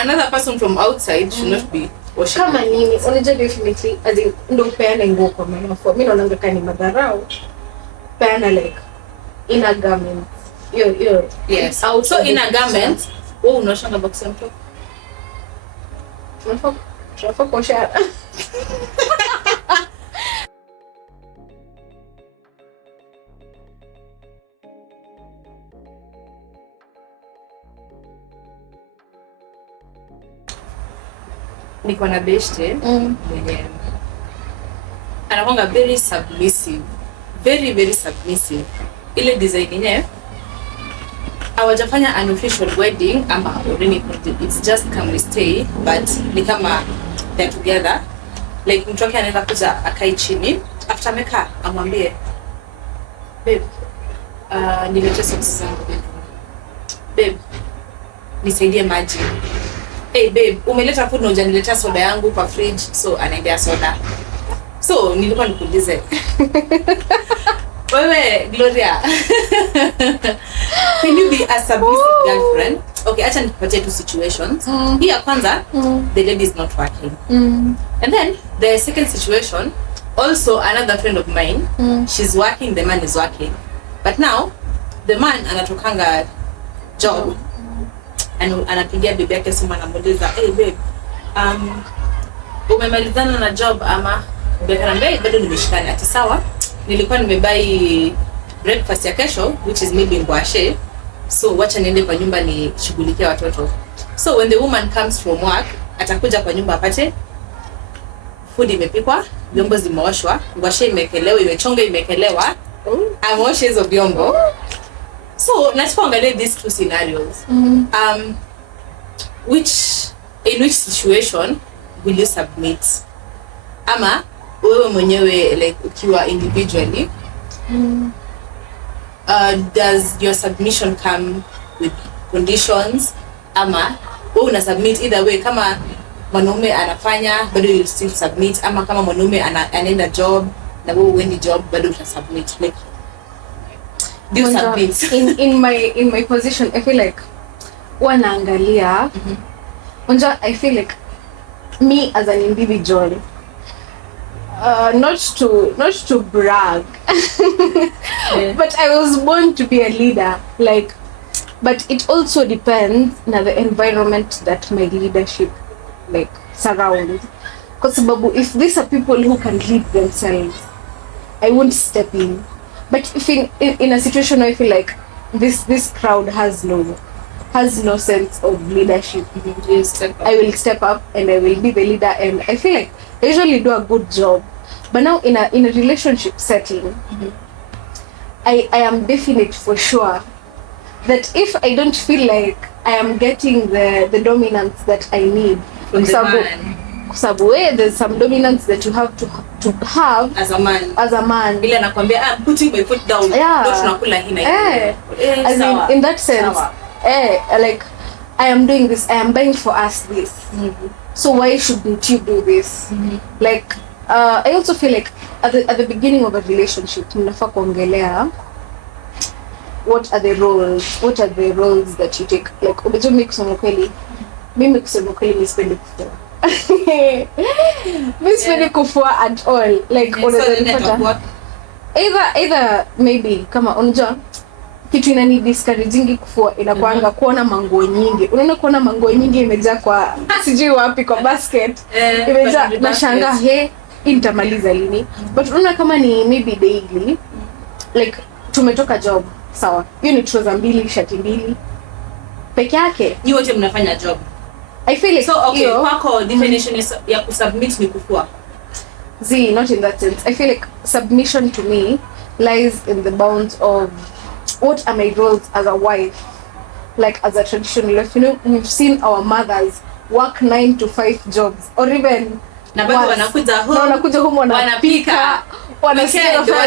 another person from outside should not be washing. Kama nini unajua definitely as in ndo peana nguo kwa mama for mimi naona kani madharau peana like in a garment yo yes out so in a garment wewe unaoshanga box ya mtoto tunafaa kuosha niko na beshte mwenye anakuanga very submissive, very submissive. Ile design yenyewe hawajafanya an official wedding ama already, it's just come we stay, but ni kama they're together. Like mtu wake anaweza kuja akai chini after amekaa amwambie babe niletee socks zangu, babe nisaidie maji, hey babe umeleta food na hujaniletea soda yangu kwa fridge, so anaendea soda. So nilikuwa nikuulize wewe Gloria can you be a submissive girlfriend? Okay, acha nikupatie two situations. Hii ya kwanza the lady is not working, and then the second situation also another friend of mine, she's working, the man is working, but now the man anatokanga job anapigia bibi yake simu anamuuliza hey babe umemalizana na job ama? Bibi anambia bado nimeshikana. Ati sawa, nilikuwa nimebai breakfast ya kesho which is maybe ngwashe, so wacha niende kwa nyumba nishughulikie watoto. So when the woman comes from work atakuja kwa nyumba apate food imepikwa, vyombo zimeoshwa, ngwashe imekelewa, imechonga imekelewa, ameosha hizo vyombo. So let's angalia these two scenarios. In which situation will you submit? Ama wewe mwenyewe like ukiwa individually, does your submission come with conditions? Ama wewe una submit either way, kama mwanaume anafanya bado you still submit, ama kama mwanaume anaenda job na wewe uendi job bado uta submit? Like do you submit? in my position I feel like wanaangalia I feel like me as an individual, not to brag yeah. But I was born to be a leader, like, but it also depends on the environment that my leadership like surrounds. Because if these are people who can lead themselves, I won't step in. But if in a situation where I feel like this crowd has no sense of leadership, I will step up and I will be the leader, and I feel like I usually do a good job. But now in a relationship setting, I am definite for sure that if I don't feel like I am getting the dominance that I need from the man, there's some dominance that you have to have as a man. Bila nakwambia I'm putting my foot down. Ndio tunakula hina hiyo. In that sense, like I am doing this, I am buying for us this. So why shouldn't you do this? Like I also feel like at the beginning of a relationship mnafaa kuongelea what are the roles that you take. Like unajua mimi kusema kweli mimi sipendi kufua. Mimi sipendi kufua at all. Like unaweza either maybe kama unajua kitu inani discouraging kufua inakuanga kuona manguo nyingi. Unaona kuona manguo nyingi imejaa kwa sijui wapi kwa basket. Imejaa na shanga nitamaliza lini. But unaona kama ni maybe daily, like tumetoka job, sawa, hiyo ni trouser 2, shati 2 peke yake. Ni wote mnafanya job. I feel like so okay, kwako definition is ya kusubmit ni kufua. Not in that sense. I feel like submission to me lies in the bounds of what are my roles as a wife, like as a traditional wife. You know, we've seen our mothers work 9 to 5 jobs, or even na bado wanakuja home wanapika, wanafua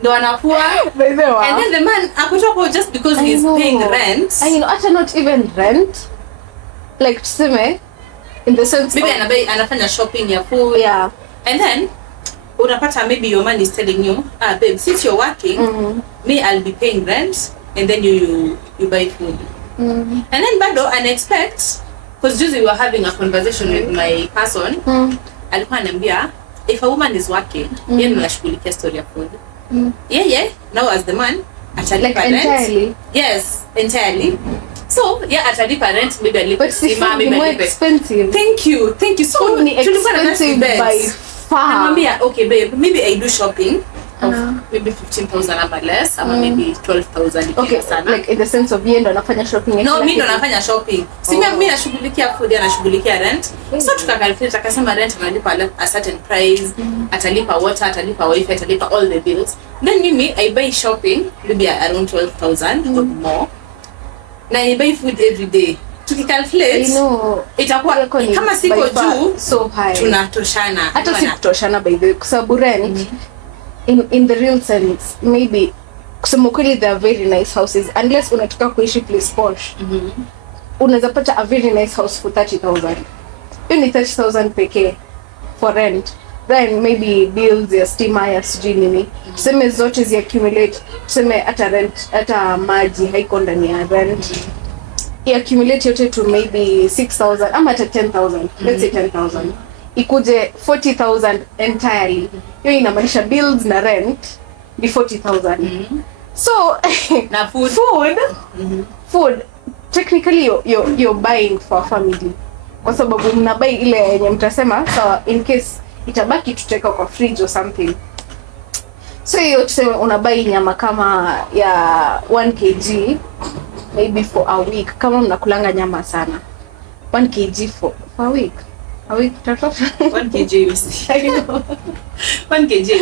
ndo wanafua, and then the man akutoka just because he's paying rent. I know, actually not even rent, like tuseme in the sense maybe anafanya shopping ya food, yeah, and then unapata maybe your man is telling you babe, since you're working, me I'll be paying rent and then you buy food. And then bado unexpect, because juzi we were having a conversation with my person, alikuwa ananiambia if a woman is working, yeye ndo anashughulikia story ya food. Yeah, now as the man atalipa rent. Entirely. Yes, entirely. So yeah, atalipa rent, maybe alipa sima, maybe more alipa. expensive. Thank you. So Food ni expensive by far. Namwambia okay babe, maybe I do shopping of maybe 15,000 ama less, ama maybe 12,000 okay, sana. Like in the sense of yeye ndo anafanya shopping. No, mimi ndo nafanya shopping. Si mimi nashughulikia food, anashughulikia rent. So tukakalculate, akasema rent analipa a certain price, atalipa water, atalipa wifi, atalipa all the bills. Then mimi I buy shopping maybe around 12,000 or more. Na I buy food every day. Tukikalculate, itakuwa kama siko juu so high. Tunatoshana. Hata si kutoshana by the way, kwa sababu rent in the real sense maybe kusema kweli they are very nice houses unless unataka kuishi place posh. Unaweza pata a very nice house for 30,000. Hiyo ni 30,000 pekee for rent. Then maybe bills ya stima ya sijui nini. Tuseme zote zi accumulate. Tuseme hata rent, hata maji haiko ndani ya rent. Accumulate yote to maybe 6,000 ama hata 10,000. Let's say 10,000. Ikuje 40,000 entirely. Hiyo inamaanisha bills na rent ni 40,000. So na food food technically you're buying for a family, kwa sababu mnabai ile yenye mtasema sawa, in case itabaki tuteka kwa fridge or something. So hiyo tuseme unabai nyama kama ya 1 kg maybe for a week, kama mnakulanga nyama sana 1 kg for a week. A week tatosha 1 kg is I know 1 kg is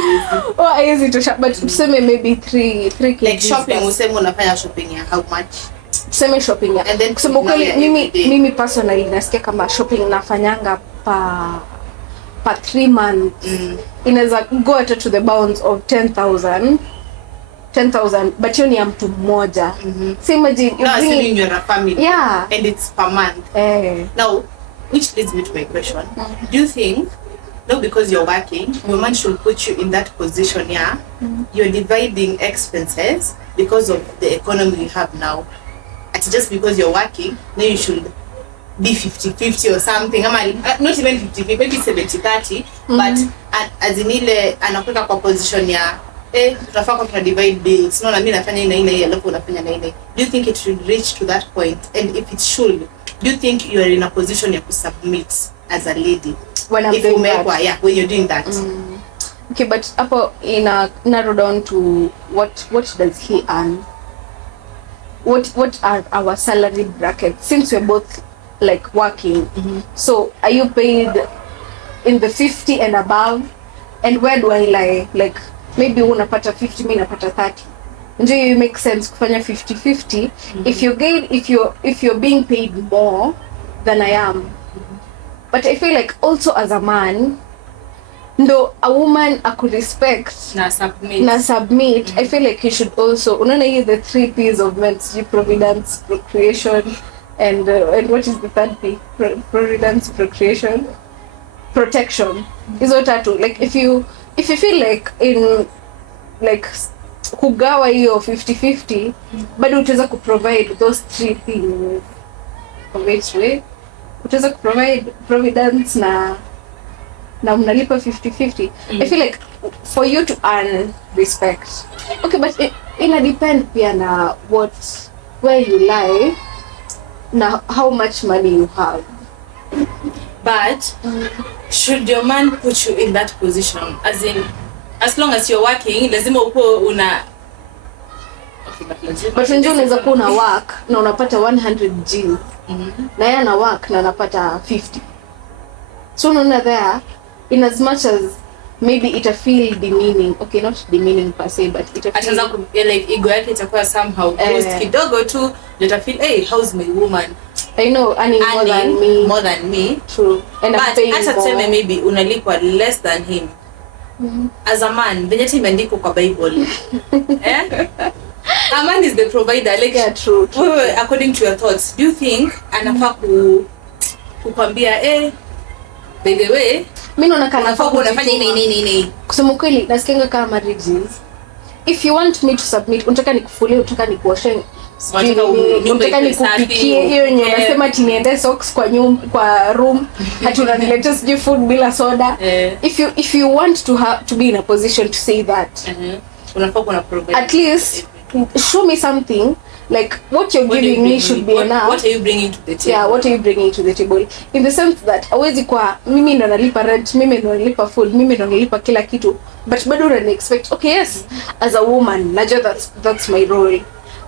oh hizi tosha, but tuseme maybe 3 kg like shopping. Useme unafanya shopping ya how much? Tuseme shopping ya, kusema kweli mimi personally nasikia kama shopping nafanyanga per 3 months inaweza go to the bounds of 10,000 but you ni ya mtu mmoja. So imagine you're a family, yeah, and it's per month. Now which leads me to my question. Do you think no, because you're working, your man should put you in that position, yeah? You're dividing expenses because of the economy we have now. It's just because you're working, then you should be 50-50 or something. Not even 50-50, maybe 70-30, but as in ile anakuweka kwa position ya tunafaa kwa divide bills. No, na mimi nafanya ina alafu unafanya na ina. Do you think it should reach to that point? And if it should, do you think you are in a position to submit as a lady when I'm doing that? Yeah, when you're doing that. Okay, but hapo narrow down to what does he earn? What are our salary brackets, since we're both like working? So are you paid in the 50 and above? And where do I lie? Like maybe unapata 50, mimi napata 30. Ndio you make sense kufanya 50-50 if you're being paid more than I am. But I feel like also as a man, ndo a woman respect na submit. I feel like you should also unaona the 3 P's of men: providence, procreation, and what is the third P? Providence, procreation, protection. Hizo tatu, like if you feel like in like kugawa hiyo 50-50 bado utaweza kuprovide those 3 things of which way utaweza kuprovide providence na mnalipa 50-50. I feel like for you to earn respect, okay, but ina depend pia na where you lie na how much money you have. But should your man put you in that position, as in as long as you're working lazima uko una but unajua unaweza kuwa una work na unapata 100 G na yeye ana work na anapata 50. So unaona there, in as much as maybe ita feel demeaning, okay, not demeaning per se, but ita feel ataanza like ego yake itakuwa somehow boost kidogo tu, ita feel hey, how's my woman? I know earning more than me. True. And but hata tuseme maybe unalipwa less than him. As a man, venye imeandikwa kwa Bible. A man is the provider, like yeah, true. According to your thoughts, do you think anafaa kukwambia by the way mimi naona kana kwa unafanya nini? Kusema kweli nasikia kama marriages, if you want me to submit, unataka nikufulie, unataka nikuoshe, nyumba Unataka nikupikie hiyo yenye unasema ati niende socks kwa room ati unaniletea sijui food bila soda. If you want to be in a position to say that, unafaa kuna provide at least show me something like what you're giving me should be enough. What are you bringing to the table? Yeah, what are you bringing to the table, in the sense that hawezi kwa mimi ndo nalipa rent, mimi ndo nalipa food, mimi ndo nalipa kila kitu, but bado unani expect okay, yes, as a woman najua that's my role,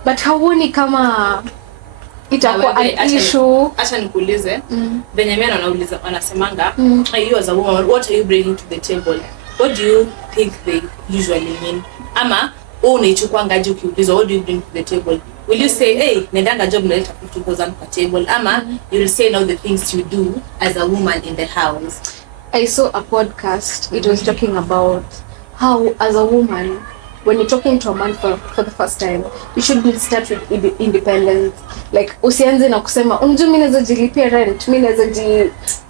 but hauoni kama itakuwa an issue? Acha nikuulize venye mimi nauliza wanasemanga you as a woman, what are you bringing to the table? What do you think they usually mean? Ama unaichukua ngaji ukiulizwa what do you bring to the table? Will you say hey nendanga job naleta 50,000 per table, ama you will say now the things you do as a woman in the house? I saw a podcast, it was talking about how as a woman when you're talking to a man for the first time, you should start with independence. Like usianze na kusema unajua mimi naweza jilipia rent, mimi naweza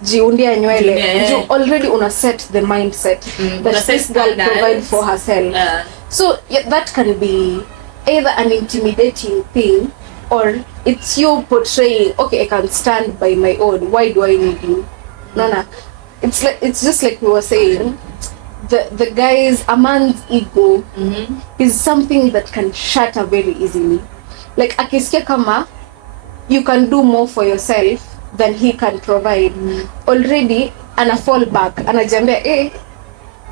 jiundia nywele. You already una set the mindset that this girl provide for herself. So that can be either an intimidating thing or it's you portraying okay, I can stand by my own, why do I need you? No, it's just like we were saying, the guy's, a man's ego is something that can shatter very easily. Like akisikia kama you can do more for yourself than he can provide, already ana fall back, anajiambia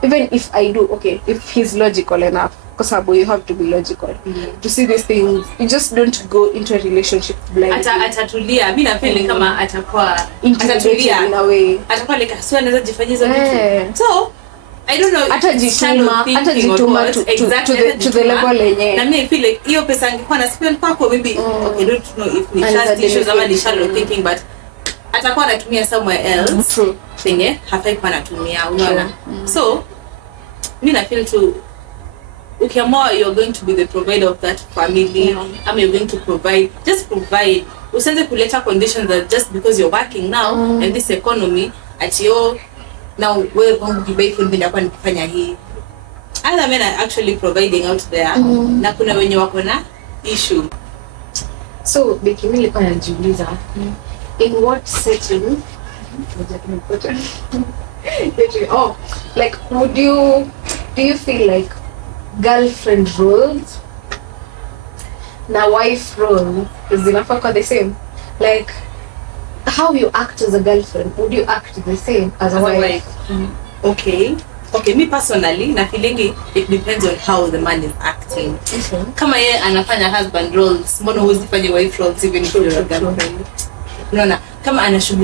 even if I do, okay, if he's logical enough, because you have to be logical to see these things. You just don't go into a relationship blindly. Atatulia, mimi na feel kama atakuwa atatulia in a way, atakuwa like sio anaweza jifanyiza vitu. So I don't know, atajituma to the level yenyewe. Na mimi feel like hiyo pesa angekuwa na spend kwako maybe okay, don't know if ni trust issues ama ni shallow thinking, but atakuwa anatumia somewhere else. True. Penye hafai kwa anatumia, unaona. So mimi na feel to ukiamua you're going to be the provider of that family, ama you're going to provide, just provide. Usianze kuleta conditions that just because you're working now in this economy at your now we're going to be food bila kwa nikifanya hii. Other men are actually providing out there. Na kuna wenye wako na issue. So Becky, mimi nilikuwa najiuliza in what setting like do you feel like girlfriend roles na wife role zinafaa kuwa the same? Like how you act as a girlfriend, would you act the same as a wife? Okay, me personally na feeling it depends on how the man is acting. Kama yeye anafanya husband roles, mbona huwezi fanya wife roles even if you're a girlfriend? Unaona, kama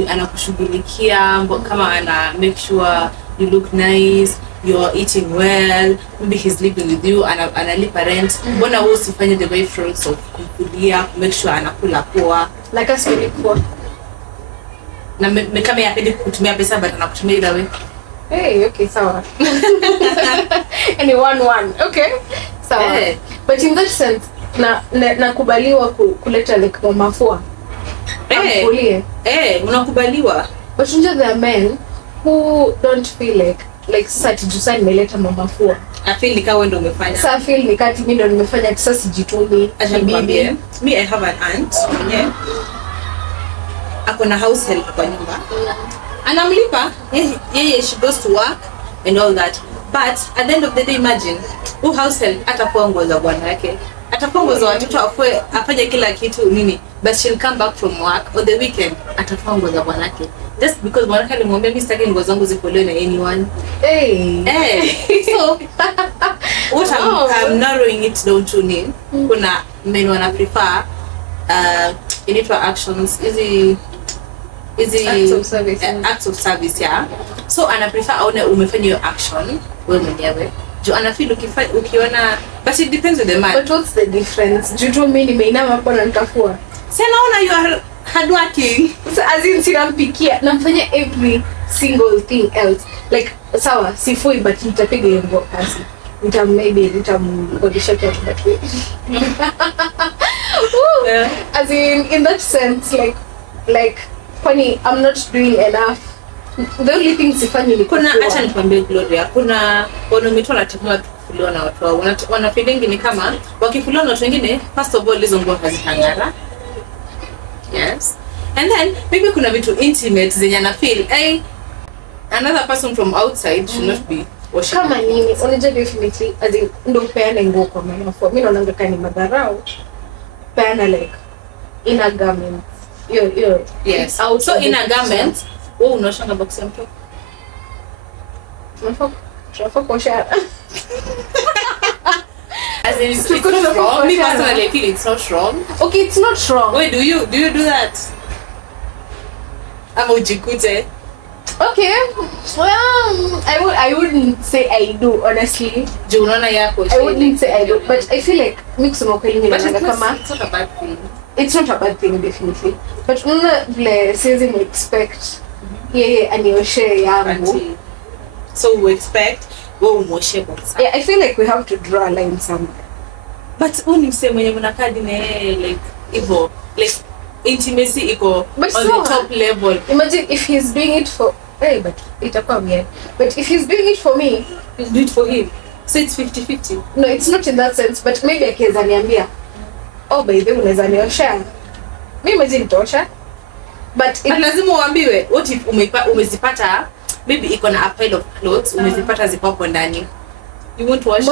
anakushughulikia, kama ana make sure you look nice, you're eating well, maybe he's living with you, analipa rent, mbona wewe usifanye the wife roles of kumkulia, make sure anakula poa, like us really poor. Na kama yapendi kutumia pesa but anakutumia either way. Hey, okay, sawa. Any one. Okay. Sawa. Hey. But in that sense, nakubaliwa kuleta like mafua. Unakubaliwa. But there are men who don't feel like sasa jusa nimeleta mafua. I feel like wewe ndio umefanya. Sasa feel ni kati mimi ndio nimefanya sasa sijitumi. Bibi. Me, I have an aunt. Yeah. Akona house help kwa nyumba. Anamlipa, yeye she goes to work and all that. But at the end of the day, imagine who house help atafua nguo za bwana yake. Atafua nguo za watoto, afanye kila kitu nini. But she'll come back from work on the weekend, atafua nguo za bwana yake. Just because bwana yake alimwambia mimi sitaki nguo zangu zifolewe na anyone. So what I'm narrowing it down to ni kuna men wana prefer inaitwa actions acts of service, yeah. So ana prefer aone umefanya hiyo action wewe mwenyewe. Jo ana feel ukiona, but it depends on the man. But what's the difference? Juto mimi nimeinama hapo na nikafua. Si naona you are hard working. So as in sinampikia, namfanya every single thing else. Like sawa, sifui but nitapiga hiyo nguo kasi. Nitamkodisha kwa that way. As in that sense, like funny, I'm not doing enough. The only thing sifanyi ni kuna acha nikwambie Gloria, kuna wanaume tu wanatamani kufuliwa na watu wao. Wana feeling ni kama wakifuliwa na watu wengine, first of all hizo nguo hazitangara. Yes. And then maybe kuna vitu intimate zenye ana feel another person from outside should not be washing. Kama nini? Unajua definitely as in ndo peana nguo kwa maana for mimi naona kama ni madharau. Peana like inner garments. Yes. So inner garments, wewe unaoshanga box ya mtu. Tunafaa kuosha. As in it's not wrong. Me personally I feel it's not wrong. Okay, it's not wrong. Wait, do you do that? Ama ujikute? Okay. Well, I wouldn't say I do honestly. Juu unaona yako. I wouldn't say I do, but I feel like mimi kusema kweli mimi naona kama it's not a bad thing. It's not a bad thing definitely. But unaona vile siwezi expect yeye anioshe yangu. So we expect wewe umoshe box. Yeah, I feel like we have to draw a line somewhere. But when you say mwenye mnakaa dine like hivyo like intimacy iko on the top level. Imagine if he's doing it for but itakuwa weird. But if he's doing it for me, he'll do it for him. So it's 50-50. No, it's not in that sense, but maybe akiweza niambia, oh by the way unaweza niosha. Mimi imagine tosha. But lazima uambiwe what if umezipata maybe iko na a pile of clothes umezipata ziko hapo ndani. You won't wash.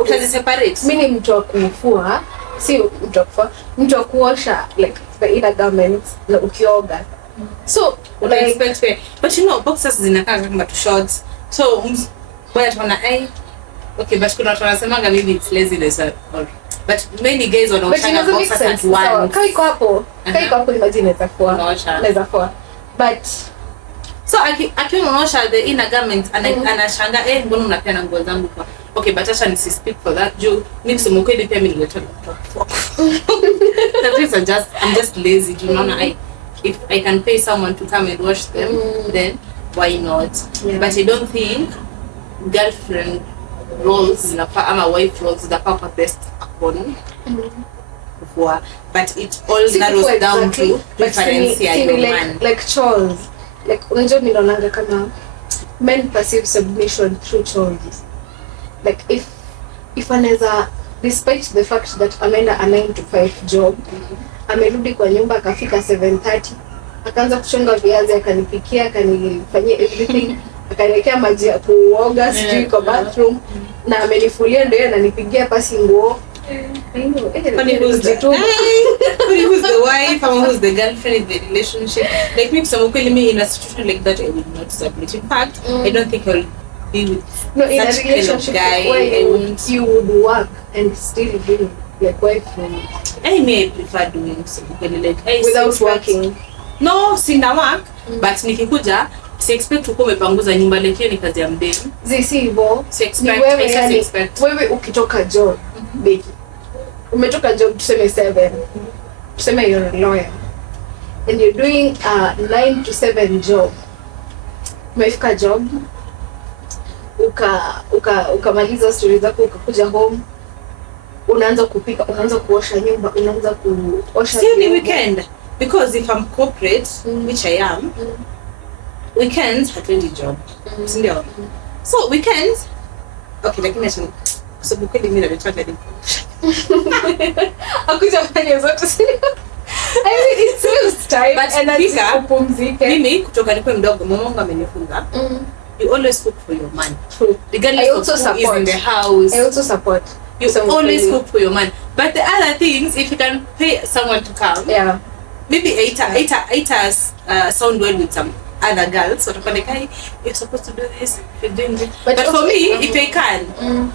Utaziseparate. Mimi ni mtu wa kufua, si mtu wa kufua, mtu wa kuosha like the inner garments na ukioga. So like expect but you know boxers zinakaa kama tu shorts. So bwana tunaona okay but kuna watu wanasema maybe it's laziness or but many guys wanaosha boxers at once. Kai kwa hapo imagine naweza fua. But so akiwa anaosha the inner garment anashanga mbona unapeana nguo zangu kwa okay but acha nisi speak for that juu mimi kusema kweli pia mimi nilitoka I'm just lazy you know if I can pay someone to come and wash them then why not but I don't think girlfriend roles ama wife roles zinafaa best upon kufua but it all narrows down to preference ya your man like chores. Like unajua mimi naonanga kama men perceive submission through chores. Like if anaweza despite the fact that ameenda a 9 to 5 job amerudi kwa nyumba akafika 7:30 akaanza kuchonga viazi akanipikia akanifanyia everything akaniwekea maji ya kuoga sijui kwa bathroom na amenifulia ndio ananipigia pasi nguo. Who's the wife or who's the girlfriend in the relationship like me kusema kweli me in a situation like that I would not submit. In fact I don't think I'll be with in a relationship guy where you would work and still do like wife I may prefer doing something like without working. No sina work but nikikuja si expect uko umepanguza nyumba lekio ni kazi ya mdeni si hivyo si expect wewe ukitoka job baby umetoka job tuseme 7 tuseme you're a lawyer and you're doing a 9 to 7 job umefika job ukamaliza stories zako ukakuja home unaanza kupika unaanza kuosha nyumba unaanza kuosha still ni weekend because if I'm corporate which I am weekends hatuendi job ndio so weekends okay lakini sababu kweli mimi nataka akuja fanya zote I mean it saves time but and upumzike. Mimi kutoka nilikuwa mdogo mamangu amenifunza you always cook for your man regardless of who is in the house. I also support you always cook for your man but the other things if you can pay someone to come maybe eight us sound well with some other girls watakuwa like you're supposed to do this you're doing this but for me if I can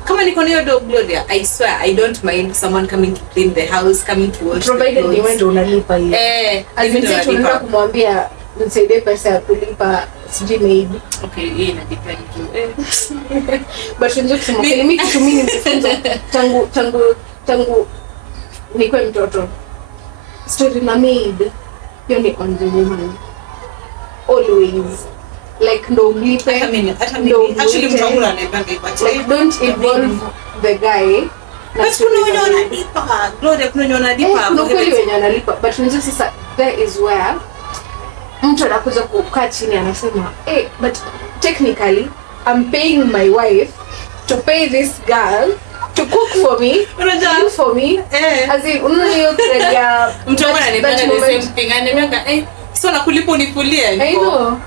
kama niko niyo dog Gloria I swear I don't mind someone coming to clean the house coming to wash provided ni wewe ndio unalipa hiyo azimia tunaenda kumwambia nisaidie pesa ya kulipa sijui maybe okay hii ina depend but ndio kusema mimi kitu mimi nifunza tangu nikuwe mtoto story na maid hiyo ni on the woman always like no mlipe actually mtaungana anapanga like don't involve the guy but kuna wenye wanalipa Gloria kuna wenye wanalipa kuna kweli wenye wanalipa but unajua sasa there is where mtu anakuja kukaa chini anasema but technically I'm paying my wife to pay this girl to cook for me, do for me. As in, hiyo thread ya mtu wangu ananiambia the same thing. Ananiambia so nakulipa unifulie. I know.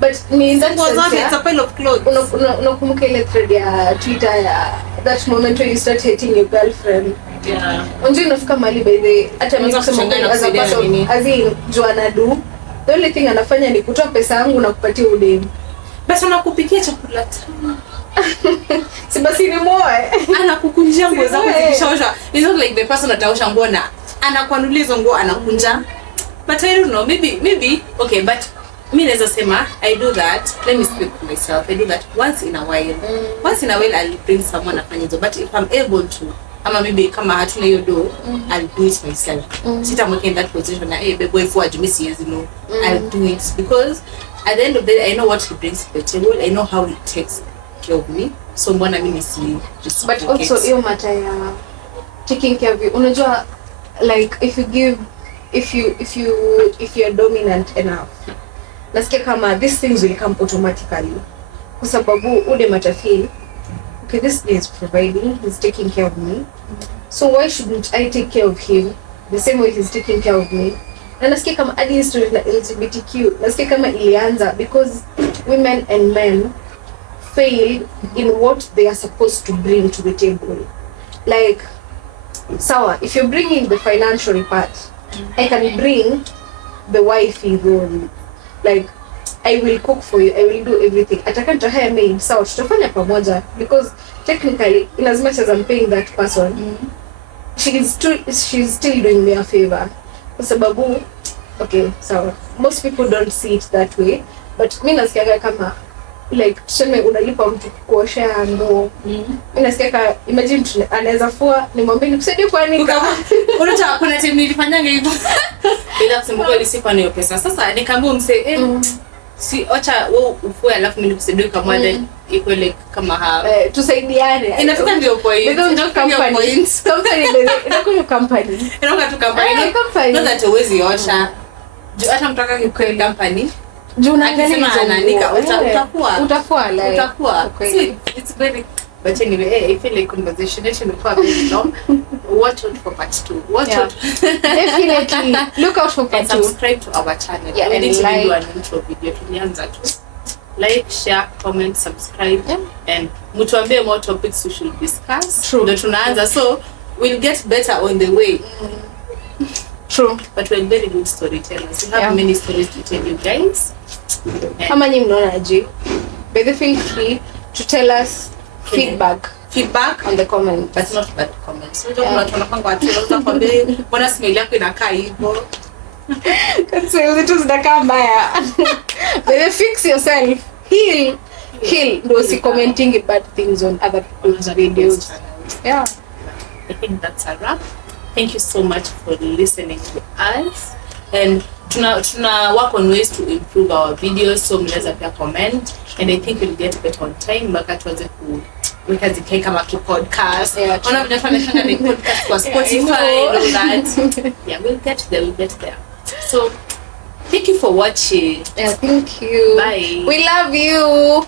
But in that sense, it's a pile of clothes. Unakumbuka ile thread ya Twitter ya that moment when you start hating your girlfriend. Yeah. Unajua inafika mahali by the hata mimi kusema as a person as in Joanna do the only thing anafanya ni kutoa pesa yangu na kupatia udem. Basi unakupikia chakula tamu. Si basi ni moe. Anakukunjia nguo zako zikishaosha. It's not like the person ataosha nguo na anakuanulia hizo nguo anakunja. But I don't know, maybe okay, but mimi naweza sema I do that. Let me speak for myself. I do that once in a while. Once in a while I'll bring someone afanye hizo, but if I'm able to ama maybe kama hatuna hiyo do, I'll do it myself. Sitamweka in that position na babe wife wa jumi siwezi no. I'll do it because at the end of the day I know what he brings to the table. I know how he takes care of me. So mbona mimi si but also hiyo matter ya taking care of you. Unajua like if you're dominant enough. Nasikia kama these things will come automatically. Kwa sababu ude mata feel okay, this guy is providing, he's taking care of me. So why shouldn't I take care of him the same way he's taking care of me? Na nasikia kama hadi history na LGBTQ, nasikia kama ilianza because women and men failed in what they are supposed to bring to the table. Like, sawa, if you're bringing the financial part, I can bring the wifey role. Like, I will cook for you, I will do everything. Ataka nitahire maid, sawa, tutafanya pamoja because technically, in as much as I'm paying that person, she's still doing me a favor. Kwa sababu, okay, sawa, most people don't see it that way, but mimi nasikiaga kama like tuseme unalipa mtu kuosha nguo. Mimi nasikia imagine anaweza fua nimwambie nikusaidie kuanika. Unataka kuna time nilifanyanga hivyo. Bila kusema kweli sikuwa nayo pesa. Sasa nikamwambia mse si acha wewe ufue alafu mimi nikusaidie kama then iko like kama tusaidiane. Inafika ndio point. Ndio company. Company ndio company. Inaonga tu company. Not that uwezi osha. Hata mtaka kwa company. Juu unaangalia anaandika utakuwa like it's very but anyway I feel like conversation ilikuwa very long. Watch out for part 2. Watch out. Definitely look out for part 2. Subscribe to our channel. We need to do an intro video tulianza tu. Like, share, comment, subscribe and mtuambie more topics we should discuss. Ndio tunaanza so we'll get better on the way. True. But we're very good storytellers. We have many stories to tell you guys. Kama nyinyi mnaonaje? By the feel free to tell us feedback on the comments. But not bad comments. Unajua kuna watu wanapanga watu wanaweza kwambia mbona smell yako inakaa hivyo. Sasa vitu zinakaa mbaya. By the fix yourself. Heal. Ndio si commenting bad things on other people's videos. Yeah. I think that's a wrap. Thank you so much for listening to us. And tuna work on ways to improve our videos, so mnaweza pia comment and I think we'll get better on time mpaka tuanze kuweka zikae kama podcast. Ona vile tunafanya ni podcast kwa Spotify and all that. Yeah, we'll get there. So thank you for watching. Yeah, thank you. Bye. We love you.